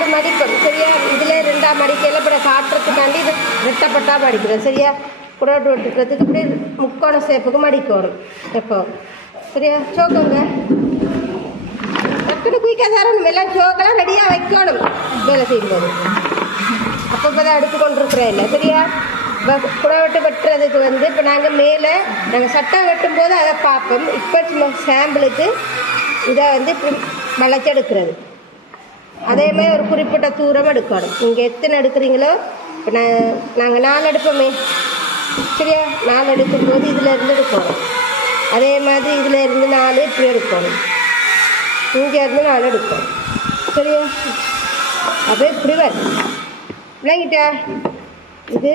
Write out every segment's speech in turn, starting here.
அப்படி மடிப்போம் சரியா. இதில் 2ஆக மடிக்கையில் அப்புறம் காட்டுறதுக்காண்டி இது ரெட்டப்பட்டா மடிக்கிறோம் சரியா. புடவை வெட்டுக்கிறதுக்கு இப்படி முக்கோண சேப்புக்கு மடிக்கணும் எப்போ சரியா. சோக்கங்க டக்குனு குயிக்காக தரணும், எல்லாம் சோக்கெல்லாம் ரெடியாக வைக்கணும் வேலை செய்யும்போது. அப்போ தான் எடுத்து கொண்டிருக்கிறேன் இல்லை சரியா. இப்போ புடவை வெட்டுறதுக்கு இப்போ நாங்கள் மேலே நாங்கள் சட்டம் வெட்டும்போது அதை பார்ப்போம். இப்போ சும்மா சாம்பிளுக்கு இதை இப்படி வளைச்செடுக்கிறது. அதே மாதிரி ஒரு குறிப்பிட்ட தூரம் எடுக்கணும். நீங்கள் எத்தனை எடுக்கிறீங்களோ இப்போ நாங்கள் 4 எடுப்போமே சரியா. 4 எடுக்கும்போது இதில் இருந்து எடுக்கணும். அதே மாதிரி இதில் இருந்து 4 இப்படி எடுக்கணும். இங்கே இருந்து 4 எடுக்கணும் சரியா. அப்போ இப்படி வரும் விளங்கிட்டா. இது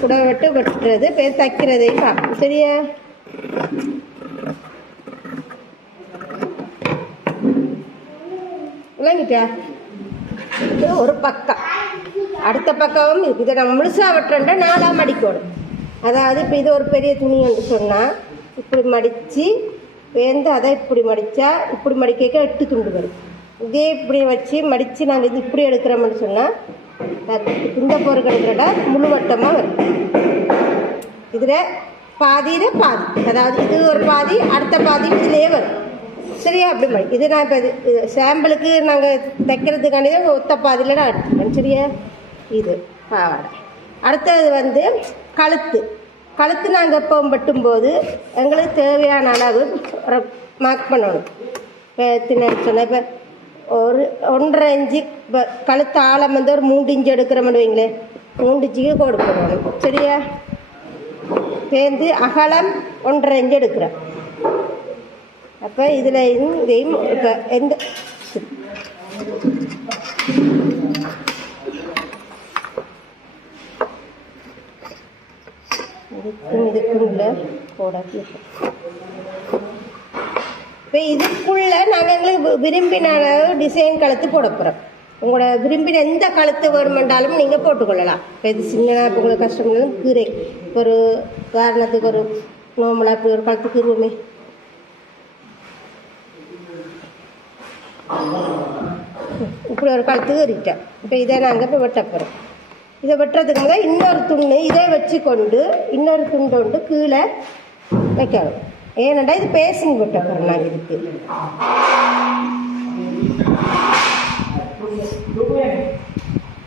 புடவை வெட்டுறது பேர் தைக்கிறதையும் பார்ப்போம் சரியா. விளங்கிட்டா. இது ஒரு பக்கம். அடுத்த பக்கமும் இருக்குது. இதை நம்ம முழுசாக வெட்டுறோம்னா 4ஆக மடிக்கணும். அதாவது இப்போ இது ஒரு பெரிய துணி என்று சொன்னால் இப்படி மடித்து அதை இப்படி மடித்தா இப்படி மடிக்க 8 துண்டு வரும். இதே இப்படி வச்சு மடித்து நாங்கள் இது இப்படி எடுக்கிறோம்னு சொன்னால் இந்த பொருள் எடுக்கிறடா முழு வட்டமாக வரும். இதில் பாதியில் பாதி, அதாவது இது ஒரு பாதி அடுத்த பாதி இதிலே வரும் சரியா. அப்படி மாதிரி இது நான் இப்போ இது சாம்பிளுக்கு நாங்கள் தைக்கிறதுக்காண்டி தான் ஒத்த பாதியில் நான் எடுத்துக்கிறேன் சரியா. இது பாவாடை. அடுத்தது கழுத்து நாங்கள் இப்போ வெட்டும்போது எங்களுக்கு தேவையான அளவு மார்க் பண்ணணும். இப்போ எத்தனை சொன்னால் இப்போ ஒரு 1.5 இன்ச்சு இப்போ கழுத்து ஆழம் ஒரு 3 இன்ச்சு எடுக்கிறோம்னு வைங்களேன். 3 இன்ச்சுக்கு கோடு போடணும் சரியா. சேர்ந்து அகலம் 1.5 இன்ச்சு எடுக்கிறேன். அப்போ இதில் இதையும் இப்போ எந்த இதுக்குள்ள போடாது. இப்போ இதுக்குள்ளே நாங்கள் எங்களுக்கு விரும்பின டிசைன் கழுத்து போட போகிறோம். உங்களோட விரும்பின எந்த கழுத்து வேணுமென்றாலும் நீங்கள் போட்டுக்கொள்ளலாம். இப்போ இது சின்ன இப்போ உங்களுக்கு கஷ்டம் கீரை ஒரு உதாரணத்துக்கு ஒரு நோம்பலாக இப்படி ஒரு கழுத்து கீருவோமே. இப்படி ஒரு கழுத்து கீறிட்டேன். இப்போ இதை நாங்கள் இப்போ வெட்ட போகிறோம். இதை வெட்டுறதுக்கு முதல் இன்னொரு துண்டு இதை வச்சு கொண்டு இன்னொரு துண்டு கொண்டு கீழே வைக்கணும். ஏனண்டா இது பேசிங் வெட்ட போகிறோம். நாங்கள் இதுக்கு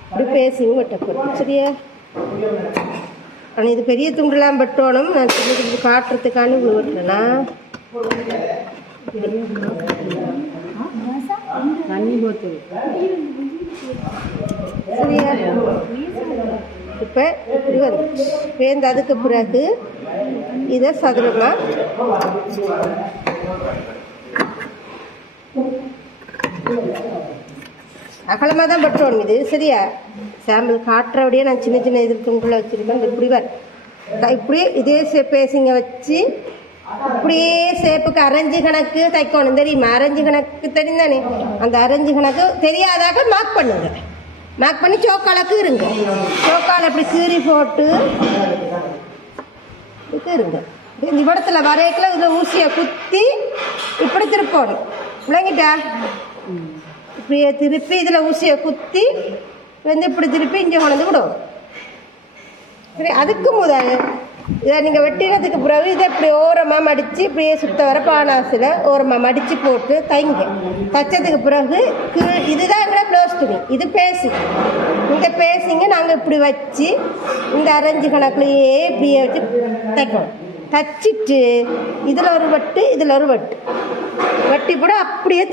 இப்படி பேசிங் வெட்ட போகிறோம் சரியா. ஆனால் இது பெரிய துண்டுலாம் வெட்டணும். நான் சின்ன காட்டுறதுக்கான இவ்வளோ வெட்டுறேன்னா சரியா. இப்போ இப்படி வந்து அதுக்கு பிறகு இதை சதுரமாக அகலமாக தான் பட்டோணும் இது சரியா. சாம்பிள் காட்டுறபடியே நான் சின்ன சின்ன இது துண்டுல வச்சுருக்கேன். இப்படி இப்படி இதே பேசிங்க வச்சு இப்படியே சேப்புக்கு அரஞ்சு கணக்கு தைக்கணும் தெரியுமா. அரஞ்சு கணக்கு தெரிந்தானே. அந்த அரஞ்சு கணக்கு தெரியாதாக மார்க் பண்ணுங்க. மார்க் பண்ணி சோக்காலுக்கு இருங்க. சோக்கால் அப்படி கீறி போட்டு இருங்க. இந்த இடத்துல வரைக்கல இதில் ஊசியை குத்தி இப்படி திருப்பணும். விளங்கிட்டா. இப்படியே திருப்பி இதில் ஊசியை குத்தி இப்படி திருப்பி இங்கே கொண்டு விடும் சரி. அதுக்கு முதல் இதை நீங்கள் வெட்டினதுக்கு பிறகு இதை இப்படி ஓரமாக மடித்து இப்படியே சுத்த வர பானாசில் ஓரமாக மடித்து போட்டு தைங்க. தைச்சதுக்கு பிறகு இதுதான் எங்களை ப்ளவுஸ் துணி. இது பேசிங். இந்த பேசிங்க நாங்கள் இப்படி வச்சு இந்த அரஞ்சு கணக்குலையே இப்படியே வச்சு தைக்கணும். தைச்சிட்டு இதில் ஒரு வெட்டு இதில் ஒரு வெட்டு வெட்டி போட அப்படியே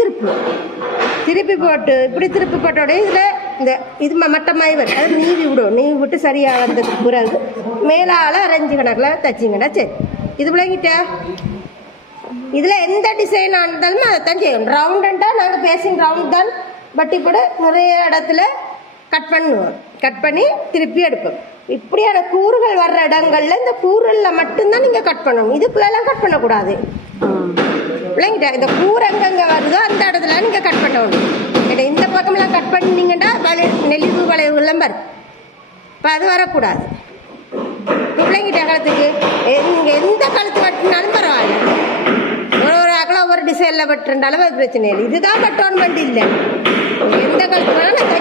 திருப்பி போட்டு இப்படி திருப்பி போட்டோட இதில் இந்த இது மட்டமாய் வரும். அது நீவி விடும். நீவி விட்டு சரியாக வந்ததுக்கு பிறகு மேலால் அரஞ்சு கணக்கில் தைச்சிங்கன்னா சரி. இது விளங்கிட்டா. இதில் எந்த டிசைன் ஆனாலும் அதைத்தான் செய்யணும். ரவுண்டுண்டா நாங்கள் பேசிங் ரவுண்ட் தான் பட்டி போட நிறைய இடத்துல கட் பண்ணுவோம். கட் பண்ணி திருப்பி எடுப்போம். இப்படியான கூறுகள் வர்ற இடங்கள்ல இந்த கூறுகளில் மட்டும்தான் நீங்கள் கட் பண்ணணும். இதுக்குள்ளெல்லாம் கட் பண்ணக்கூடாது. விளங்கிட்டா. இந்த கூறு எங்கெங்கே வருதோ அந்த இடத்துல நீங்கள் கட் பண்ணணும். இந்த பக்கமெல்லாம் கட் பண்ணிங்கன்னா நெளிவு வளைவுகள்லாம் வரும். இப்போ அது வரக்கூடாது. பிள்ளைங்கிட்ட கழுத்துக்கு நீங்கள் எந்த கழுத்து வெட்டினாலும் பரவாயில்ல. ஒரு அகலம் ஒரு டிசைனில் வெட்டுறண்டாலும் அது பிரச்சனை இல்லை. இதுதான் வெட்டோன்மெண்ட் இல்லை. எந்த கழுத்து வேணால் நான்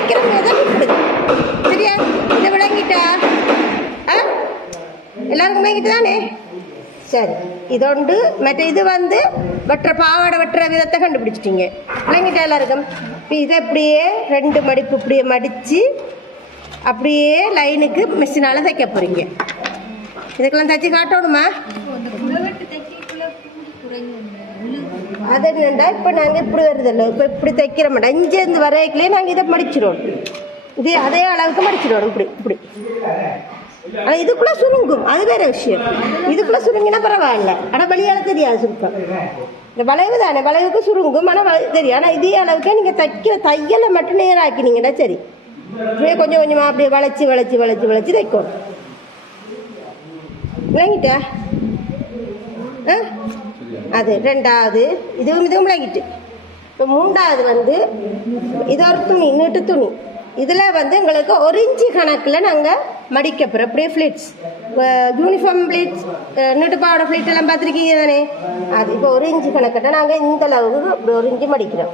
விளங்கிட்டு தானே சரி இதொண்டு மற்ற இது வந்து பாவாடை வெட்டுற விதத்தை கண்டுபிடிச்சிட்டீங்க விளங்கிட்டா எல்லாருக்கும் இப்போ இதை அப்படியே 2 மடிப்பு இப்படியே மடித்து அப்படியே லைனுக்கு மிஷினால் தைக்க போகிறீங்க இதுக்கெல்லாம் தைச்சி காட்டணுமா அது என்னண்டா இப்போ நாங்கள் இப்படி வருதில்லை இப்போ இப்படி தைக்கிற மாட்டோம் இங்கேருந்து வரைக்குள்ளே நாங்கள் இதை மடிச்சிடுவோம் இது அதே அளவுக்கு மடிச்சிடுவோம் இப்படி இப்படி ஆனால் இதுக்குள்ளே சுருங்கும் அது வேற விஷயம் இதுக்குள்ளே சுருங்கினா பரவாயில்ல ஆனால் வழியால் தெரியாது சுருக்கம் இந்த வளைவு தானே வளைவுக்கு சுருங்கும் ஆனால் தெரியும் ஆனால் இதே அளவுக்கு நீங்கள் தையலை மட்டும் நேராக்கினீங்கன்னா சரி அப்படியே கொஞ்சம் கொஞ்சமாக அப்படியே வளைச்சி வளைச்சி வளைச்சி வளைச்சி தைக்கணும் விளங்கிட்டா அது 2வது இதுவும் விளங்கிட்டு இப்போ 3வது வந்து இது ஒரு துணி நீட்டு துணி இதில் வந்து எங்களுக்கு 1 இன்ச்சு கணக்கில் நாங்கள் மடிக்க போகிறோம் அப்படியே ஃப்ளிட்ஸ் யூனிஃபார்ம் ஃப்ளிட்ஸ் நீட்டு பாவோட ஃப்ளிட் எல்லாம் பார்த்துருக்கீங்க தானே அது இப்போ 1 இன்ச்சு கணக்கிட்ட நாங்கள் இந்த அளவுக்கு அப்படி 1 இன்ச்சு மடிக்கிறோம்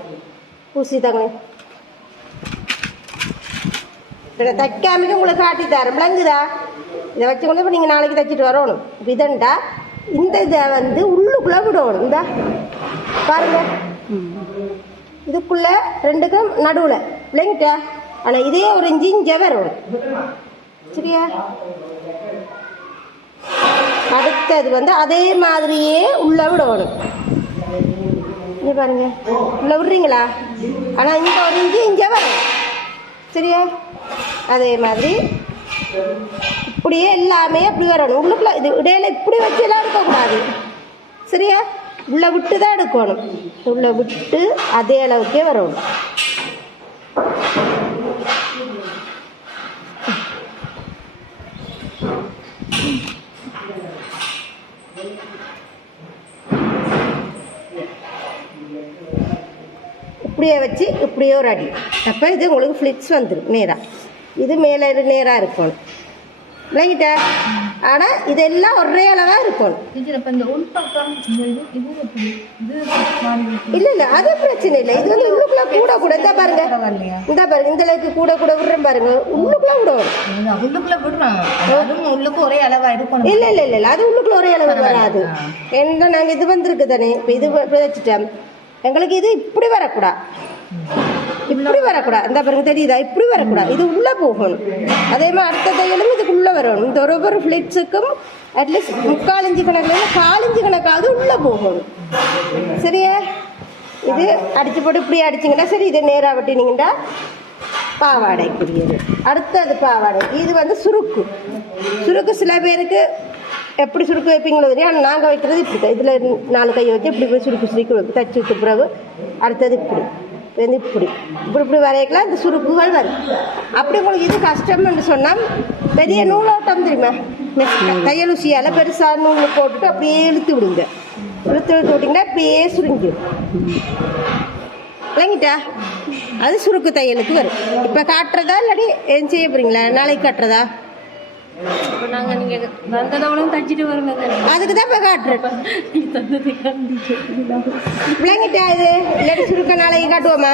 ஊசி தாங்க தைக்காமைக்கு உங்களுக்கு காட்டி தரேன் விளங்குதா இதை வச்சுக்கொண்டு இப்போ நீங்கள் நாளைக்கு தைச்சிட்டு வரணும் இதண்டா இந்த இதை வந்து உள்ளுக்குள்ளே விடணும் இந்த பாருங்க இதுக்குள்ளே 2க்கும் நடுவில் விளங்கிட்டா ஆனால் இதே 1 இன்ச்சு இங்கே வரணும் சரியா அடுத்தது வந்து அதே மாதிரியே உள்ளே விடணும் இங்கே பாருங்க உள்ளே விடுறீங்களா ஆனால் இந்த 1 இன்ச்சு இங்கே வரணும் சரியா அதே மாதிரி இப்படியே எல்லாமே அப்படி வரணும் உள்ளுக்குள்ள இது இடையில இப்படி வச்சு எல்லாம் எடுக்கக்கூடாது சரியா உள்ள விட்டு தான் எடுக்கணும் உள்ள விட்டு அதே அளவுக்கே வரணும் இப்படியே வச்சு இப்படியே ஒரு அடி அப்போ இது உங்களுக்கு ஃப்ளிட்ஸ் வந்துடும் நேராக இது மேலே நேராக இருக்கணும் விளங்கிட்ட ஆனால் இதெல்லாம் ஒரே அளவாக இருக்கணும் இல்லை இல்லை அது பிரச்சனை இல்லை இது வந்து உள்ளுக்குள்ளே கூட இந்த பாருங்க இந்த பாருங்க இந்த அளவுக்கு கூட விடுறேன் பாருங்க உள்ளுக்குள்ளே விடுவோம் உள்ளுக்கு ஒரே அளவா இருக்கும் இல்லை இல்லை இல்லை அது உள்ளுக்குள்ள ஒரே அளவு வராது என்ன நாங்கள் இது வந்திருக்கு தானே இப்போ இது வச்சுட்டோம் எங்களுக்கு இது இப்படி வரக்கூடாது இப்படி வரக்கூடாது இந்த பாருங்க தெரியுதா இப்படி வரக்கூடாது இது உள்ளே போகணும் அதே மாதிரி அடுத்த தையலும் இதுக்குள்ளே வரணும் இந்த ஒரு ஃப்ளிட்ஸுக்கும் அட்லீஸ்ட் 3/4 இன்ச்சு கணக்கில் 4 இன்ச்சு கணக்காவது உள்ளே போகணும் சரியா இது அடித்து போட்டு இப்படி அடிச்சிங்கன்னா சரி இதை நேராக வெட்டினீங்கன்னா பாவாடைக்குரியது அடுத்தது பாவாடை இது வந்து சுருக்கு சில பேருக்கு எப்படி சுருக்கு வைப்பீங்களோ தெரியும் ஆனால் நாங்கள் வைக்கிறது இப்படி தான் இதில் 4 கை வச்சு இப்படி போய் சுருக்கு தச்சு விட்டு பிறகு அடுத்தது இப்படி வந்து இப்படி வரையக்கலாம் இந்த சுருக்குகள் வரும் அப்படி உங்களுக்கு இது கஷ்டம்னு சொன்னால் பெரிய நூலோட்டம் தெரியுமா தையல் ஊசியால் பெருசாக நூல் போட்டுட்டு அப்படியே இழுத்து விடுங்க இழுத்து விட்டிங்கன்னா அப்படியே சுருங்கிடும் விளங்கிட்டா அது சுருக்கு தையலுக்கு வரும் இப்போ காட்டுறதா இல்லாட்டி ஏன் செய்ய போகிறீங்களா நாளைக்கு காட்டுறதா இப்போ நாங்கள் நீங்கள் வந்ததவளும் தச்சிட்டு வருங்க அதுக்கு தான் இப்போ காட்டுறேன் விளங்கிட்டா இது இல்லாட்டி சுருக்க நாளைக்கு காட்டுவோமா